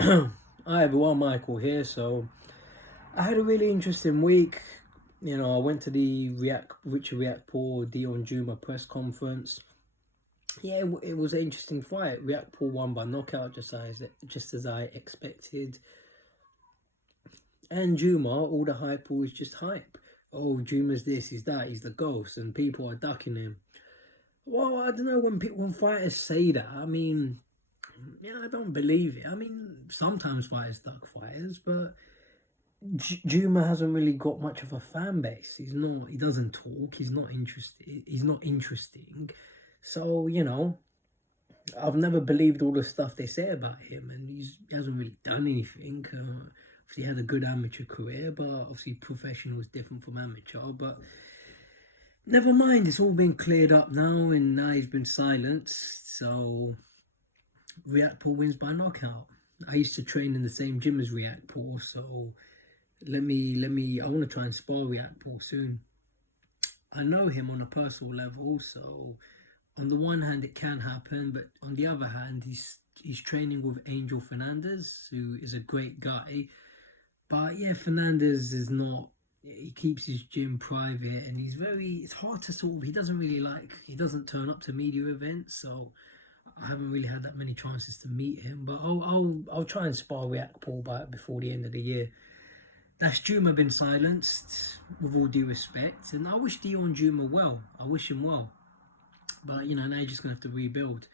Hi everyone, Michael here. So I had a really interesting week. I went to the Richard React Paul Dion Juma press conference. Yeah, it was an interesting fight. React Paul won by knockout, just as I expected. And Juma, all the hype was just hype. Oh, Juma's this, he's that, he's the ghost, and people are ducking him. Well, I don't know when fighters say that. I mean, yeah, I don't believe it. I mean, sometimes fighters duck fighters, but Juma hasn't really got much of a fan base. He's not. He doesn't talk. He's not interested. He's not interesting. So I've never believed all the stuff they say about him, and he hasn't really done anything. Obviously, he had a good amateur career, but obviously professional is different from amateur. But never mind. It's all been cleared up now, and now he's been silenced. So React Paul wins by knockout. I used to train in the same gym as React Paul, so I want to try and spar React Paul soon. I know him on a personal level, so on the one hand it can happen, but on the other hand he's training with Angel Fernandez, who is a great guy. But yeah, Fernandez is not. He keeps his gym private, and it's hard to sort of. He doesn't turn up to media events, so I haven't really had that many chances to meet him. But I'll try and spar React Paul before the end of the year. That's Juma been silenced, with all due respect, and I wish Dion Juma well. I wish him well, but now you're just gonna have to rebuild.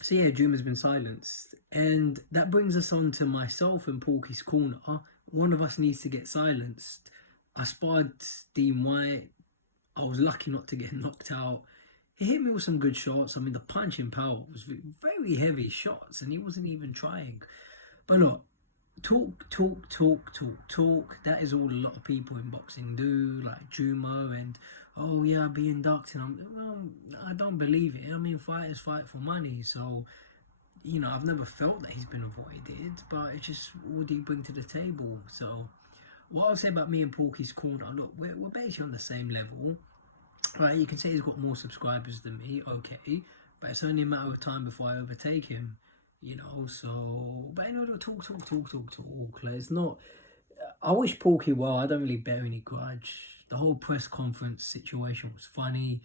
So yeah, Juma's been silenced, and that brings us on to myself and Porky's corner. One of us needs to get silenced. I sparred Dean White. I was lucky not to get knocked out. He hit me with some good shots. I mean, the punching power was very heavy shots, and he wasn't even trying. But look, talk. That is all a lot of people in boxing do, like Juma and oh yeah, I'll be inducted. I don't believe it. I mean, fighters fight for money, so I've never felt that he's been avoided, but it's just what do you bring to the table? So what I'll say about me and Porky's corner, look, we're basically on the same level. Right, you can say he's got more subscribers than me, okay, but it's only a matter of time before I overtake him, So, but talk. Like, it's not. I wish Porky well. I don't really bear any grudge. The whole press conference situation was funny.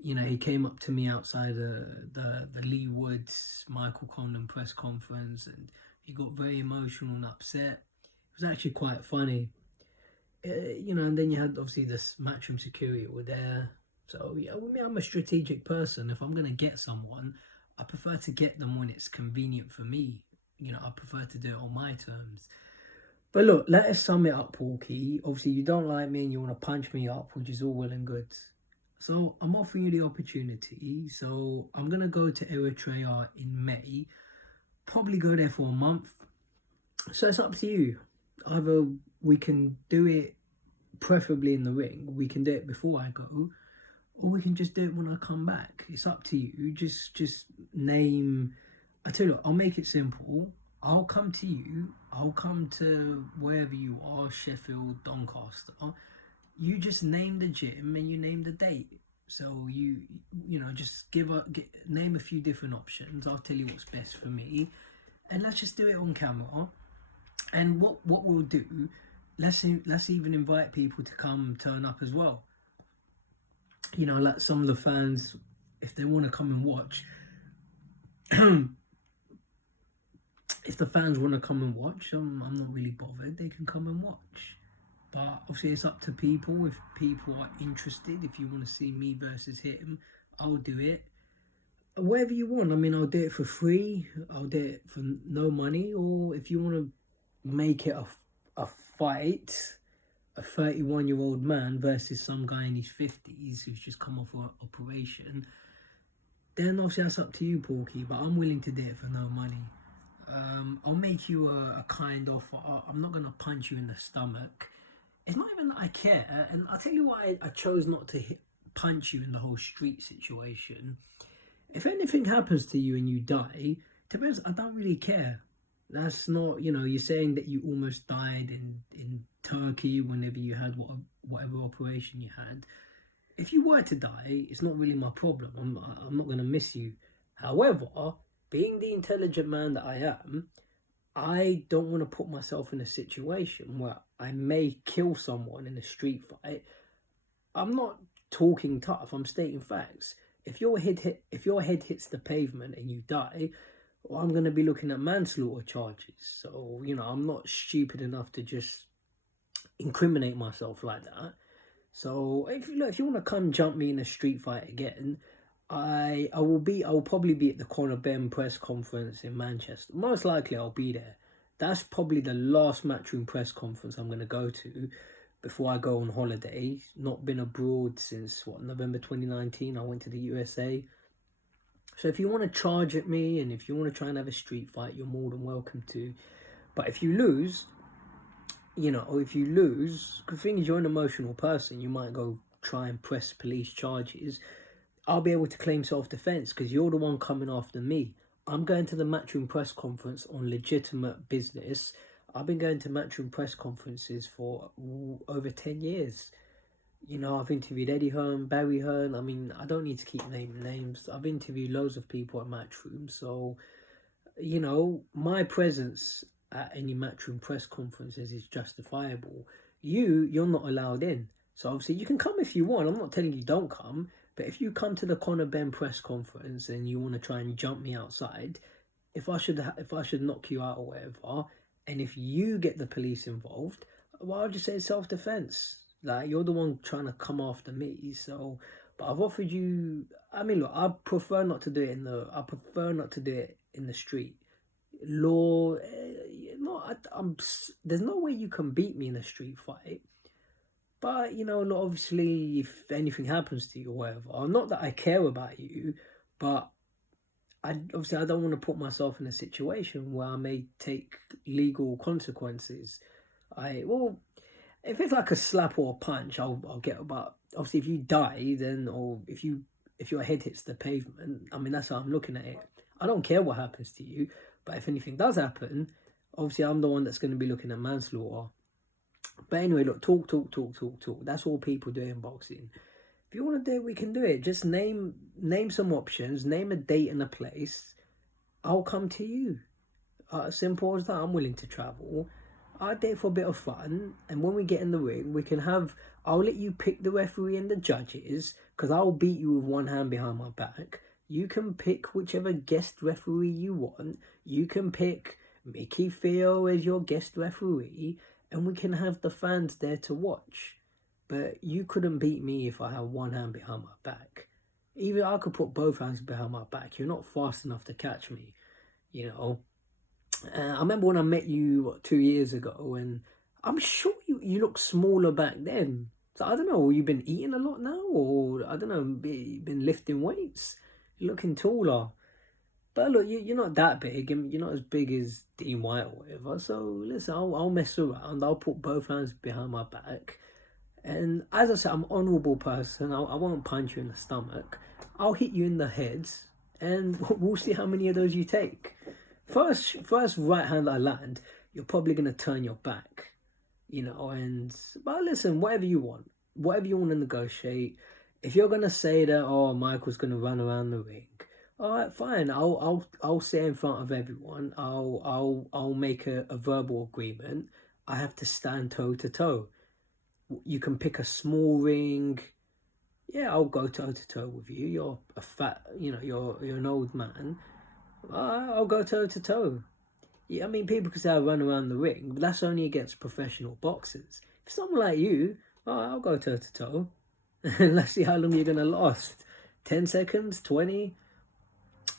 He came up to me outside the Lee Woods Michael Condon press conference, and he got very emotional and upset. It was actually quite funny. And then you had obviously this matchroom security were there. So yeah, I'm a strategic person. If I'm gonna get someone, I prefer to get them when it's convenient for me. I prefer to do it on my terms. But look, let us sum it up, Porky. Obviously, you don't like me and you want to punch me up, which is all well and good. So I'm offering you the opportunity. So I'm gonna go to Eritrea in May. Probably go there for a month. So it's up to you. Either we can do it preferably in the ring. We can do it before I go, or we can just do it when I come back. It's up to you. Just name. I tell you what, I'll make it simple. I'll come to you. I'll come to wherever you are, Sheffield, Doncaster. You just name the gym and you name the date. So just name a few different options. I'll tell you what's best for me, and let's just do it on camera. And what we'll do, let's even invite people to come turn up as well. Like some of the fans, if they want to come and watch, if the fans want to come and watch, I'm not really bothered. They can come and watch. But obviously, it's up to people. If people are interested, if you want to see me versus him, I'll do it. Whatever you want. I mean, I'll do it for free. I'll do it for no money. Or if you want to make it a fight, a 31-year-old man versus some guy in his 50s who's just come off an operation, then obviously that's up to you, Porky. But I'm willing to do it for no money. I'll make you a kind offer. I'm not going to punch you in the stomach. It's not even that I care. And I'll tell you why I chose not to punch you in the whole street situation. If anything happens to you and you die, to be honest, I don't really care. That's not, you're saying that you almost died in Turkey whenever you had whatever operation you had. If you were to die, it's not really my problem. I'm not going to miss you. However, being the intelligent man that I am, I don't want to put myself in a situation where I may kill someone in a street fight. I'm not talking tough. I'm stating facts. If your head hits the pavement and you die, well, I'm gonna be looking at manslaughter charges. So I'm not stupid enough to just incriminate myself like that. So if you want to come jump me in a street fight again, I will probably be at the Conor Ben press conference in Manchester. Most likely I'll be there. That's probably the last Matchroom press conference I'm gonna go to before I go on holiday. Not been abroad since November 2019. I went to the USA. So if you want to charge at me and if you want to try and have a street fight, you're more than welcome to. But if you lose, because the thing is, you're an emotional person, you might go try and press police charges. I'll be able to claim self-defense because you're the one coming after me. I'm going to the Matchroom press conference on legitimate business. I've been going to Matchroom press conferences for over 10 years. I've interviewed Eddie Hearn, Barry Hearn. I mean, I don't need to keep naming names. I've interviewed loads of people at Matchroom. So, my presence at any Matchroom press conferences is justifiable. You're not allowed in. So obviously you can come if you want. I'm not telling you don't come. But if you come to the Conor Ben press conference and you want to try and jump me outside, if I should knock you out or whatever, and if you get the police involved, well, I'll just say self-defense. Like, you're the one trying to come after me. So, but I've offered you. I mean, look, I prefer not to do it in the street. Law, there's no way you can beat me in a street fight. But look, obviously, if anything happens to you or whatever, not that I care about you, but I don't want to put myself in a situation where I may take legal consequences. If it's like a slap or a punch, I'll get about. Obviously, if you die, then or if your head hits the pavement, I mean, that's how I'm looking at it. I don't care what happens to you, but if anything does happen, obviously I'm the one that's going to be looking at manslaughter. But anyway, look, talk. That's all people do in boxing. If you want to do it, we can do it. Just name some options, name a date and a place. I'll come to you. Simple as that. I'm willing to travel. I'll do it for a bit of fun, and when we get in the ring, we can have. I'll let you pick the referee and the judges, because I'll beat you with one hand behind my back. You can pick whichever guest referee you want. You can pick Mickey Theo as your guest referee, and we can have the fans there to watch. But you couldn't beat me if I had one hand behind my back. Even I could put both hands behind my back. You're not fast enough to catch me, I remember when I met you 2 years ago, and I'm sure you looked smaller back then. So I don't know, you've been eating a lot now, or I don't know, been lifting weights. You're looking taller. But look, you're not that big, and you're not as big as Dean White or whatever. So listen, I'll mess around. I'll put both hands behind my back. And as I said, I'm an honourable person. I won't punch you in the stomach. I'll hit you in the head, and we'll see how many of those you take. First right hand I land, you're probably going to turn your back, but listen, whatever you want to negotiate. If you're going to say that, oh, Michael's going to run around the ring, all right, fine. I'll say in front of everyone. I'll make a verbal agreement. I have to stand toe to toe. You can pick a small ring. Yeah, I'll go toe to toe with you. You're a fat, you're an old man. I'll go toe to toe. Yeah, I mean, people can say I run around the ring, but that's only against professional boxers. If someone like you, I'll go toe to toe. Let's see how long you're gonna last. 10 seconds, 20.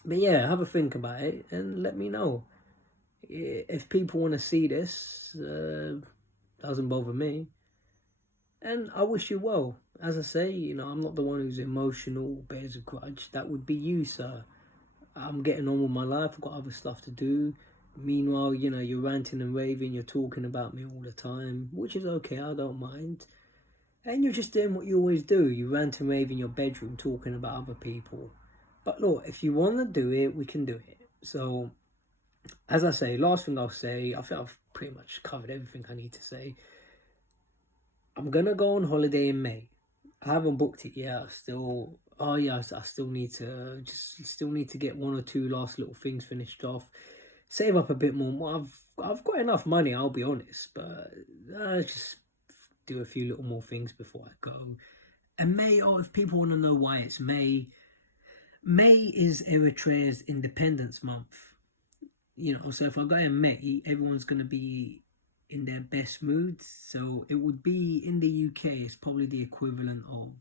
But yeah, have a think about it and let me know. If people want to see this, doesn't bother me. And I wish you well. As I say, I'm not the one who's emotional, bears a grudge. That would be you, sir. I'm getting on with my life. I've got other stuff to do. Meanwhile, you're ranting and raving. You're talking about me all the time, which is okay. I don't mind. And you're just doing what you always do. You rant and rave in your bedroom talking about other people. But look, if you want to do it, we can do it. So, as I say, last thing I'll say, I think I've pretty much covered everything I need to say. I'm going to go on holiday in May. I haven't booked it yet. Oh yeah, I still need to still need to get one or two last little things finished off. Save up a bit more. I've got enough money, I'll be honest, but just do a few little more things before I go. And May, oh, if people want to know why it's May, May is Eritrea's Independence Month. You know, so if I go in May, everyone's gonna be in their best moods. So it would be in the UK. It's probably the equivalent of,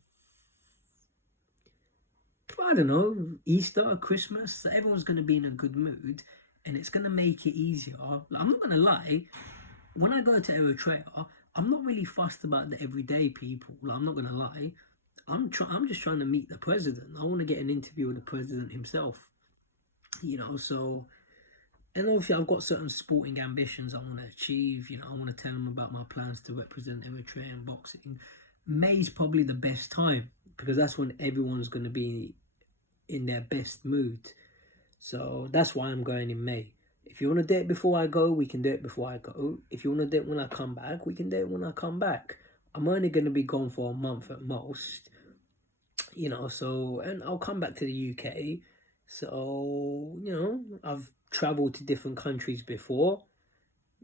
I don't know, Easter, Christmas. So everyone's gonna be in a good mood, and it's gonna make it easier. Like, I'm not gonna lie. When I go to Eritrea, I'm not really fussed about the everyday people. Like, I'm not gonna lie. I'm just trying to meet the president. I want to get an interview with the president himself. You know, so, and obviously I've got certain sporting ambitions I want to achieve. You know, I want to tell them about my plans to represent Eritrea in boxing. May's probably the best time because that's when everyone's going to be in their best mood. So that's why I'm going in May. If you want to do it before I go, we can do it before I go. If you want to do it when I come back, we can do it when I come back. I'm only going to be gone for a month at most, you know, so, and I'll come back to the UK. So, you know, I've traveled to different countries before.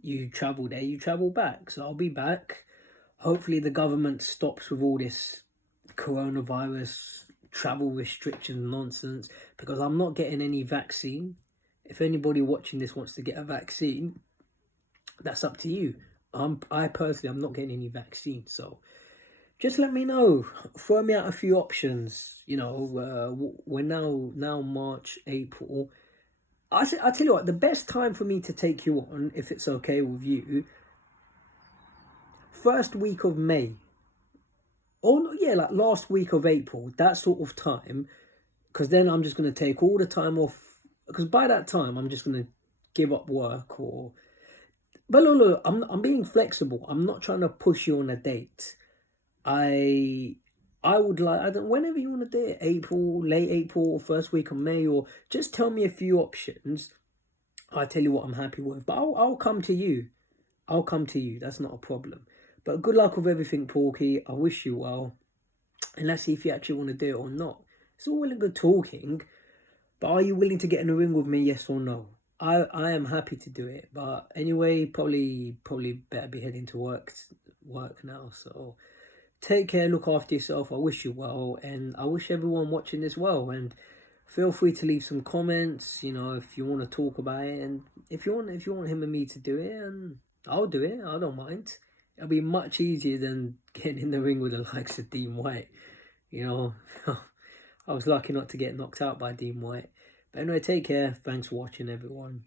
You travel there, you travel back. So I'll be back. Hopefully the government stops with all this coronavirus travel restriction nonsense because I'm not getting any vaccine. If anybody watching this wants to get a vaccine, that's up to you. I personally, I'm not getting any vaccine, so just let me know. Throw me out a few options. You know, we're now March, April. I tell you what, the best time for me to take you on, if it's okay with you, first week of May. Or yeah, like last week of April, that sort of time. Because then I'm just gonna take all the time off. Because by that time, I'm just gonna give up work or. But look, I'm being flexible. I'm not trying to push you on a date. I I would like, I don't, whenever you want to do it, April, late April, or first week of May, or just tell me a few options. I tell you what I'm happy with, but I'll come to you. I'll come to you. That's not a problem. But good luck with everything, Porky. I wish you well, and let's see if you actually want to do it or not. It's all well and good talking, but are you willing to get in the ring with me? Yes or no? I am happy to do it, but anyway, probably better be heading to work now. So take care, look after yourself. I wish you well, and I wish everyone watching this well. And feel free to leave some comments. You know, if you want to talk about it, and if you want him and me to do it, and I'll do it. I don't mind. It'll be much easier than getting in the ring with the likes of Dean White. You know, I was lucky not to get knocked out by Dean White. But anyway, take care. Thanks for watching, everyone.